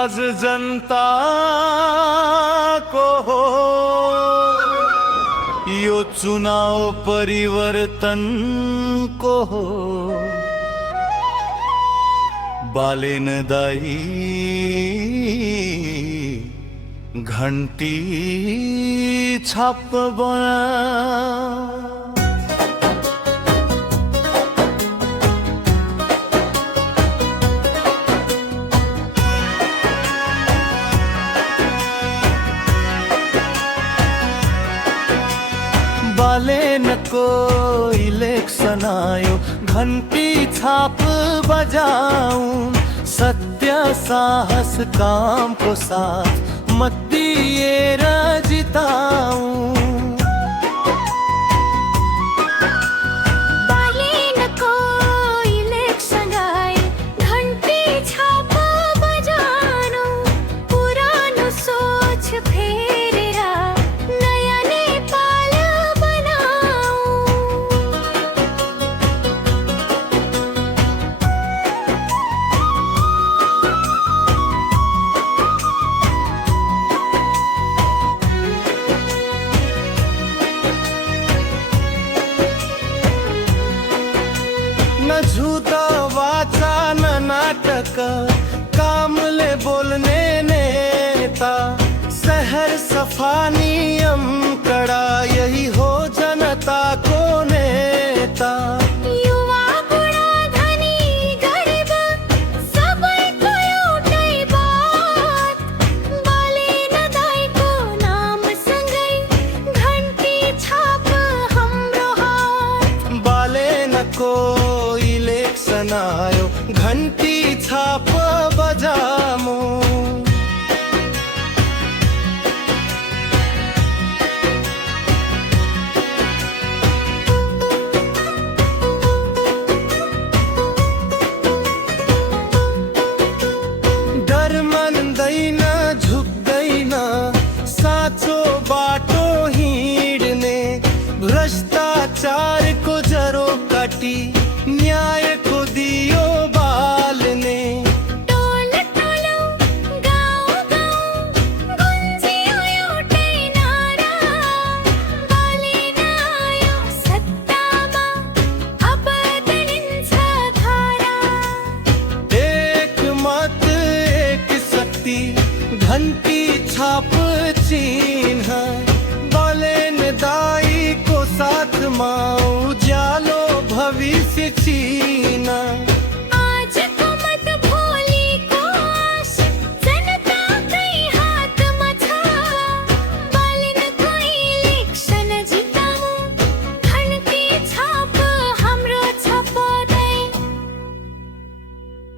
राज जनता को हो, यो चुनाव परिवर्तन को हो। बालेन दाई घंटी छाप बना। बालेन को इलेक्शन आयो, घंटी छाप बजाऊं। सत्य साहस काम को साथ मत दिए जिताऊं। बालेन को इलेक्शन आए, घंटी छाप बजाऊं। पुरानो सोच फेरेरा, नया नेपाल बनाऊं। न झूठा वाचा न नाटक, कामले बोलने नेता। शहर सफा नियम कड़ा, यही हो जनता को नेता। युवा बुढा धनी गरीब सबैको एउटै बात। बालेन दाइको नाम सँगै घन्टी छाप हाम्रो हात। बालेन को इलेक्शन आयो, घंटी छाप बजामो। डर मान्दैन झुक्दैन, साँचो बाटो हिँड्ने। भ्रष्टाचारको जरो काटी, न्यायको दियो बाल्ने। टोल टोलो गाउँ गाउँ गुन्जियो एउटै नारा। बालेन आयो सत्तामा, अब बदलिन्छ धारा। एक मत एक शक्ति, घंटी छाप चिन्ह।